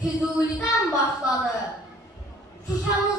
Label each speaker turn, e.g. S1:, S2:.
S1: Füzuli'den başladı. Şuşamızda.